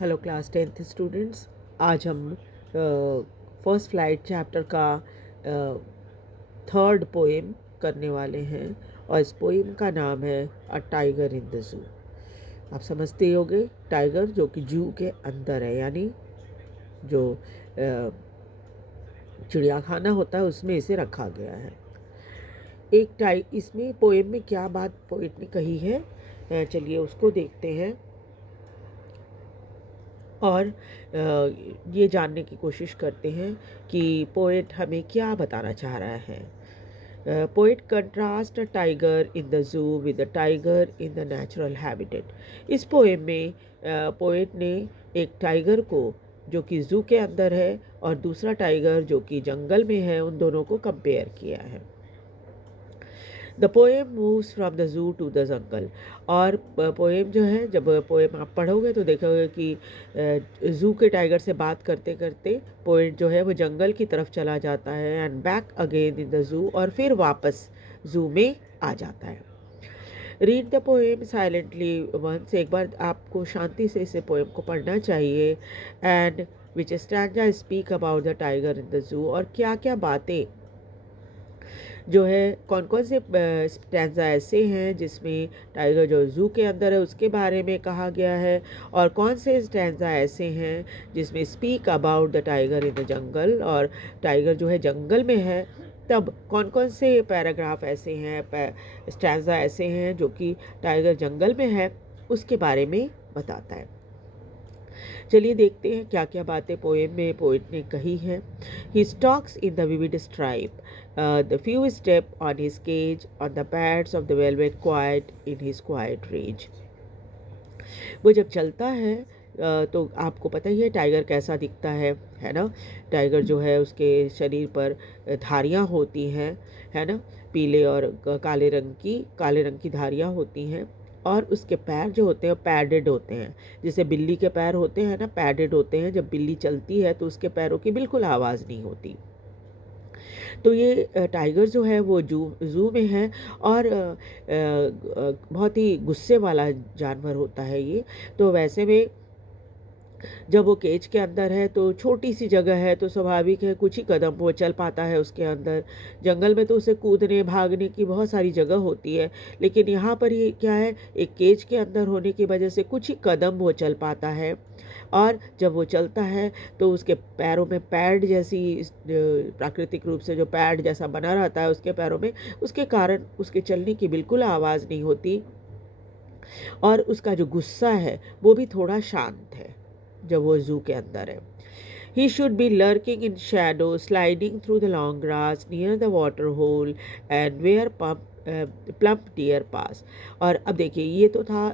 Hello class 10th students. आज हम first flight chapter का थर्ड पोएम करने वाले हैं और इस पोएम का नाम है अ टाइगर इन द जू। आप समझते होंगे टाइगर जो कि जू के अंदर है, यानी जो चिड़ियाखाना होता है उसमें इसे रखा गया है। इसमें पोएम में क्या बात पोएट ने कही है, चलिए उसको देखते हैं और ये जानने की कोशिश करते हैं कि पोएट हमें क्या बताना चाह रहा है। Poet contrast a tiger in the जू with a tiger in the natural habitat. इस पोएम में पोएट ने एक टाइगर को जो कि जू के अंदर है और दूसरा टाइगर जो कि जंगल में है, उन दोनों को कंपेयर किया है। The poem moves from the zoo to the jungle. और पोएम जो है, जब पोएम आप पढ़ोगे तो देखोगे कि जू के टाइगर से बात करते करते पोएट जो है वो जंगल की तरफ चला जाता है and back again in the zoo, और फिर वापस जू में आ जाता है। Read the poem silently once. एक बार आपको शांति से इसे पोएम को पढ़ना चाहिए। And which stanza speak about the tiger in the zoo. और क्या क्या बातें जो है, कौन कौन से स्टैंजा ऐसे हैं जिसमें टाइगर जो जू के अंदर है उसके बारे में कहा गया है, और कौन से स्टैंजा ऐसे हैं जिसमें speak about the tiger in the jungle, और टाइगर जो है जंगल में है तब कौन कौन से पैराग्राफ ऐसे हैं, स्टैंजा ऐसे हैं जो कि टाइगर जंगल में है उसके बारे में बताता है। चलिए देखते हैं क्या क्या बातें पोएम में पोएट ने कही हैं। He stalks in the vivid stripe, the few steps on his cage on the pads of the velvet quiet in his quiet rage. वो जब चलता है तो आपको पता ही है टाइगर कैसा दिखता है ना। टाइगर जो है उसके शरीर पर धारियाँ होती हैं, है ना, पीले और काले रंग की धारियाँ होती हैं, और उसके पैर जो होते हैं पैडेड होते हैं। जैसे बिल्ली के पैर होते हैं ना, पैडेड होते हैं। जब बिल्ली चलती है तो उसके पैरों की बिल्कुल आवाज़ नहीं होती। तो ये टाइगर जो है वो जू में है, और बहुत ही गुस्से वाला जानवर होता है ये। तो वैसे में जब वो केज के अंदर है तो छोटी सी जगह है, तो स्वाभाविक है कुछ ही कदम वो चल पाता है उसके अंदर। जंगल में तो उसे कूदने भागने की बहुत सारी जगह होती है, लेकिन यहाँ पर ये क्या है, एक केज के अंदर होने की वजह से कुछ ही कदम वो चल पाता है। और जब वो चलता है तो उसके पैरों में पैड जैसी प्राकृतिक रूप से जो पैड जैसा बना रहता है उसके पैरों में, उसके कारण उसके चलने की बिल्कुल आवाज़ नहीं होती। और उसका जो गुस्सा है वो भी थोड़ा शांत है जब वो जू के अंदर है। He should be lurking in shadow, sliding through the long grass near the water hole and where plump deer pass। और अब देखिए ये तो था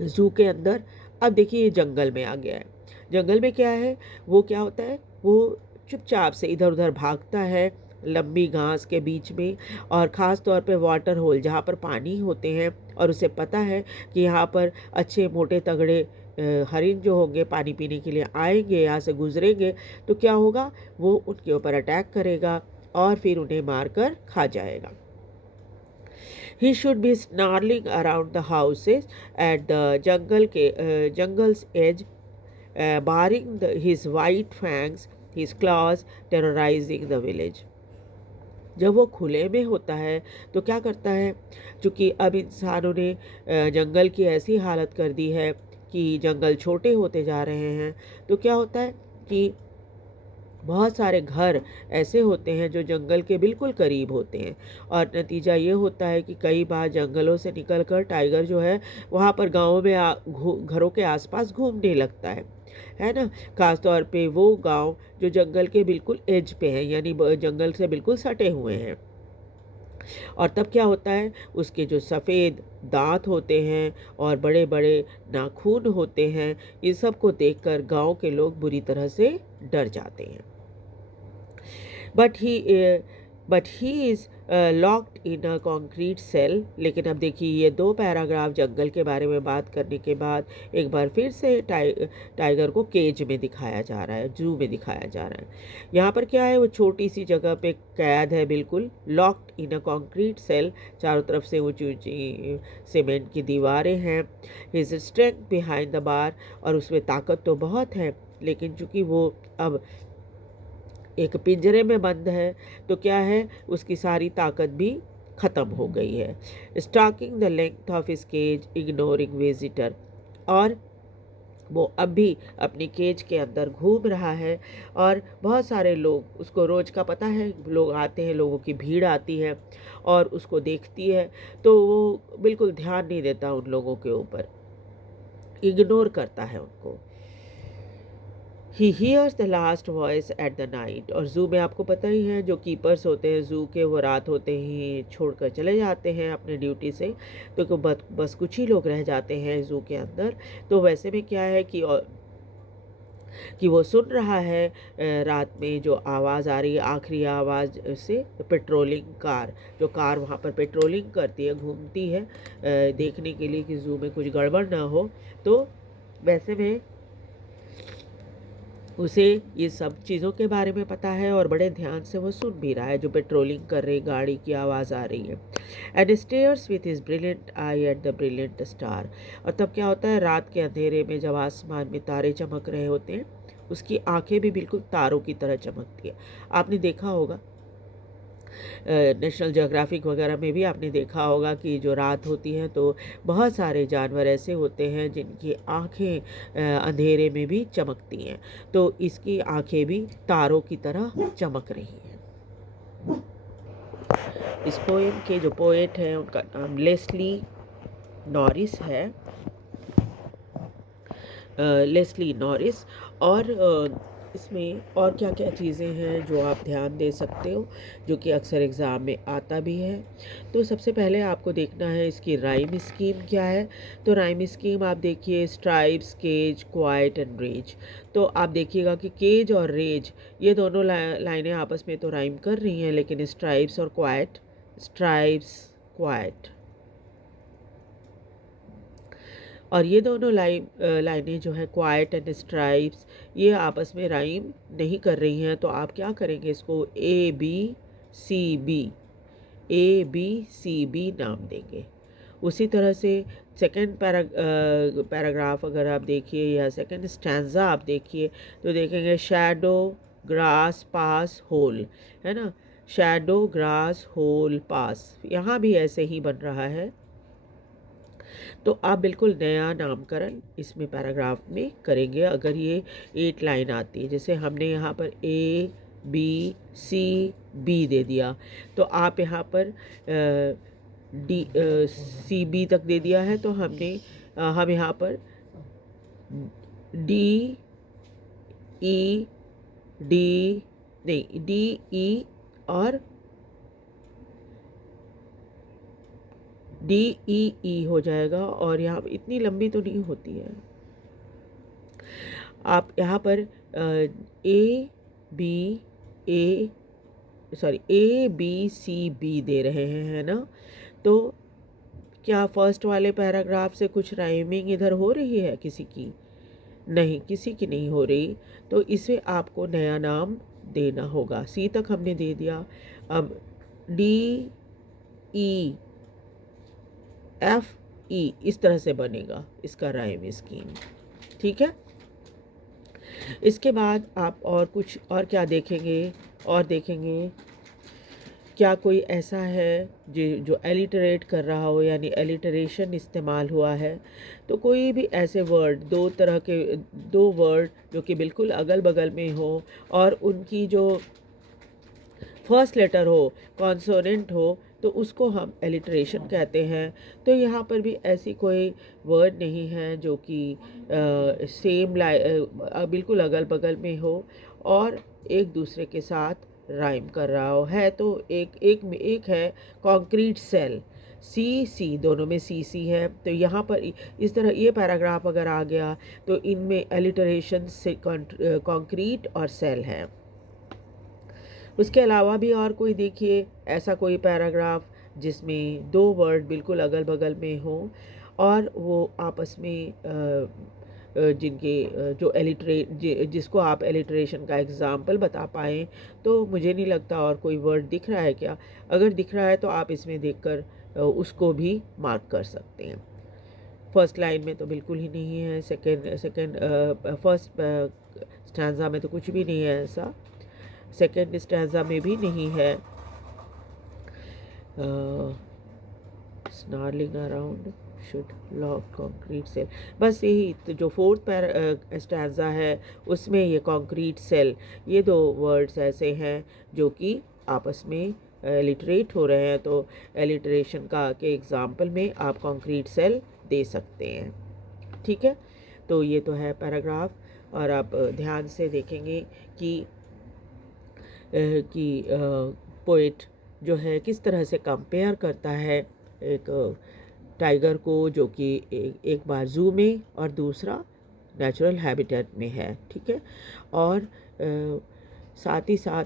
जू के अंदर। अब देखिए ये जंगल में आ गया है। जंगल में क्या है, वो क्या होता है, वो चुपचाप से इधर उधर भागता है लंबी घास के बीच में, और ख़ास तौर पे वाटर होल जहाँ पर पानी होते हैं, और उसे पता है कि यहाँ पर अच्छे मोटे तगड़े हरिन जो होंगे पानी पीने के लिए आएंगे, यहाँ से गुजरेंगे, तो क्या होगा, वो उनके ऊपर अटैक करेगा और फिर उन्हें मारकर खा जाएगा। He should be snarling around the houses at the jungle's edge, baring his white fangs, his claws, terrorizing the village। जब वो खुले में होता है तो क्या करता है, क्योंकि अब इंसानों ने जंगल की ऐसी हालत कर दी है कि जंगल छोटे होते जा रहे हैं, तो क्या होता है कि बहुत सारे घर ऐसे होते हैं जो जंगल के बिल्कुल करीब होते हैं, और नतीजा ये होता है कि कई बार जंगलों से निकलकर टाइगर जो है वहाँ पर गाँव में घरों के आसपास घूमने लगता है ना। खास तौर पे वो गांव जो जंगल के बिल्कुल एज पे हैं, यानी जंगल से बिल्कुल सटे हुए हैं। और तब क्या होता है, उसके जो सफ़ेद दांत होते हैं और बड़े बड़े नाखून होते हैं, इन सब को देखकर गांव के लोग बुरी तरह से डर जाते हैं। But he but he is locked in a concrete cell. लेकिन अब देखिए ये दो पैराग्राफ जंगल के बारे में बात करने के बाद एक बार फिर से टाइगर को केज में दिखाया जा रहा है, जू में दिखाया जा रहा है। यहाँ पर क्या है, वो छोटी सी जगह पे कैद है, बिल्कुल locked in a concrete cell. चारों तरफ से ऊंची ऊंची सीमेंट की दीवारें हैं। His strength behind the bars, और उसमें ताकत तो बहुत है, लेकिन चूंकि वो अब एक पिंजरे में बंद है तो क्या है, उसकी सारी ताकत भी ख़त्म हो गई है। Stalking the length of his cage ignoring visitor, और वो अब भी अपनी केज के अंदर घूम रहा है। और बहुत सारे लोग, उसको रोज़ का पता है, लोग आते हैं, लोगों की भीड़ आती है और उसको देखती है, तो वो बिल्कुल ध्यान नहीं देता उन लोगों के ऊपर, इग्नोर करता है उनको। He hears the last voice at the night, और ज़ू में आपको पता ही है जो कीपर्स होते हैं ज़ू के, वो रात होते ही छोड़कर चले जाते हैं अपने ड्यूटी से, तो बस कुछ ही लोग रह जाते हैं ज़ू के अंदर। तो वैसे में क्या है कि वो सुन रहा है रात में जो आवाज़ आ रही है, आखिरी आवाज़ से पेट्रोलिंग कार, जो कार वहाँ पर पेट्रोलिंग करती है, घूमती है देखने के लिए कि ज़ू में कुछ गड़बड़ ना हो। तो वैसे में उसे ये सब चीज़ों के बारे में पता है और बड़े ध्यान से वो सुन भी रहा है जो पेट्रोलिंग कर रही गाड़ी की आवाज़ आ रही है। And stairs with his brilliant I at the brilliant star, और तब क्या होता है, रात के अंधेरे में जब आसमान में तारे चमक रहे होते हैं, उसकी आंखें भी बिल्कुल तारों की तरह चमकती है। आपने देखा होगा नेशनल ज्योग्राफिक वगैरह में भी आपने देखा होगा कि जो रात होती है तो बहुत सारे जानवर ऐसे होते हैं जिनकी आंखें अंधेरे में भी चमकती हैं, तो इसकी आंखें भी तारों की तरह चमक रही हैं। इस पोएम के जो पोएट हैं उनका नाम लेस्ली नॉरिस है, लेस्ली नॉरिस। और इसमें और क्या क्या चीज़ें हैं जो आप ध्यान दे सकते हो, जो कि अक्सर एग्ज़ाम में आता भी है। तो सबसे पहले आपको देखना है इसकी राइम स्कीम क्या है। तो राइम स्कीम आप देखिए, stripes, cage, quiet and rage. तो आप देखिएगा कि केज और रेज ये दोनों लाइनें आपस में तो राइम कर रही हैं, लेकिन स्ट्राइप्स और क्वाइट, स्ट्राइप्स क्वाइट, और ये दोनों लाइनें जो है क्वाइट एंड स्ट्राइप्स, ये आपस में राइम नहीं कर रही हैं। तो आप क्या करेंगे, इसको ए बी सी बी नाम देंगे। उसी तरह से सेकंड पैराग्राफ अगर आप देखिए, या सेकंड स्टैंजा आप देखिए, तो देखेंगे शैडो ग्रास पास होल, है ना, शैडो ग्रास होल पास, यहाँ भी ऐसे ही बन रहा है। तो आप बिल्कुल नया नामकरण इसमें पैराग्राफ में करेंगे अगर ये 8 लाइन आती है। जैसे हमने यहाँ पर ए बी सी बी दे दिया, तो आप यहाँ पर डी सी बी तक दे दिया है, तो हम यहाँ पर डी ई डी नहीं डी ई और डी ई ई हो जाएगा, और यहाँ इतनी लंबी तो नहीं होती है। आप यहाँ पर ए बी सी बी दे रहे हैं, है ना। तो क्या फर्स्ट वाले पैराग्राफ से कुछ राइमिंग इधर हो रही है किसी की? नहीं, किसी की नहीं हो रही। तो इसे आपको नया नाम देना होगा। सी तक हमने दे दिया, अब डी ई एफ ई इस तरह से बनेगा इसका राइम स्कीम, ठीक है। इसके बाद आप और कुछ और क्या देखेंगे, और देखेंगे क्या कोई ऐसा है जो एलिटरेट कर रहा हो, यानी एलिटरेशन इस्तेमाल हुआ है। तो कोई भी ऐसे वर्ड, दो वर्ड जो कि बिल्कुल अगल बगल में हो और उनकी जो फर्स्ट लेटर हो, कॉन्सोनेंट हो, तो उसको हम एलिटरेशन कहते हैं। तो यहाँ पर भी ऐसी कोई वर्ड नहीं है जो कि बिल्कुल अगल बगल में हो और एक दूसरे के साथ राइम कर रहा हो। है तो एक है कॉन्क्रीट सेल, सी दोनों में सी है। तो यहाँ पर इस तरह ये पैराग्राफ अगर आ गया तो इनमें एलिटरेशन से कॉन्क्रीट और सेल है। उसके अलावा भी और कोई देखिए ऐसा कोई पैराग्राफ जिसमें दो वर्ड बिल्कुल अगल बगल में हो और वो आपस में जिनके जो जिसको आप एलिट्रेशन का एग्ज़ाम्पल बता पाएँ, तो मुझे नहीं लगता और कोई वर्ड दिख रहा है क्या। अगर दिख रहा है तो आप इसमें देखकर उसको भी मार्क कर सकते हैं। फर्स्ट लाइन में तो बिल्कुल ही नहीं है, फर्स्ट स्टैंज़ा में तो कुछ भी नहीं है ऐसा, सेकेंड स्टैंज़ा में भी नहीं है। Snarling around should lock concrete cell, बस यही तो जो फोर्थ स्टैंज़ा है उसमें ये कंक्रीट सेल, ये दो वर्ड्स ऐसे हैं जो कि आपस में एलिटरेट हो रहे हैं, तो एलिटरेशन का के एग्ज़ाम्पल में आप कंक्रीट सेल दे सकते हैं। ठीक है, तो ये तो है पैराग्राफ, और आप ध्यान से देखेंगे कि पोएट जो है किस तरह से कंपेयर करता है एक टाइगर को जो कि एक बार ज़ू में और दूसरा नेचुरल हैबिटेट में है। ठीक है, और साथ ही साथ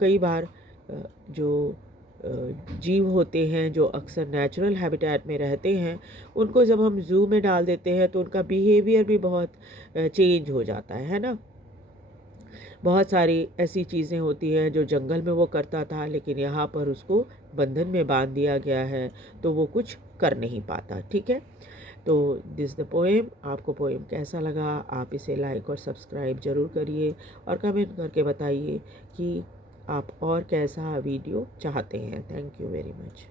कई बार जो जीव होते हैं जो अक्सर नेचुरल हैबिटेट में रहते हैं, उनको जब हम ज़ू में डाल देते हैं तो उनका बिहेवियर भी बहुत चेंज हो जाता है ना। बहुत सारी ऐसी चीज़ें होती हैं जो जंगल में वो करता था, लेकिन यहाँ पर उसको बंधन में बांध दिया गया है, तो वो कुछ कर नहीं पाता। ठीक है, तो दिस द पोएम। आपको पोएम कैसा लगा, आप इसे लाइक और सब्सक्राइब ज़रूर करिए और कमेंट करके बताइए कि आप और कैसा वीडियो चाहते हैं। Thank you very much.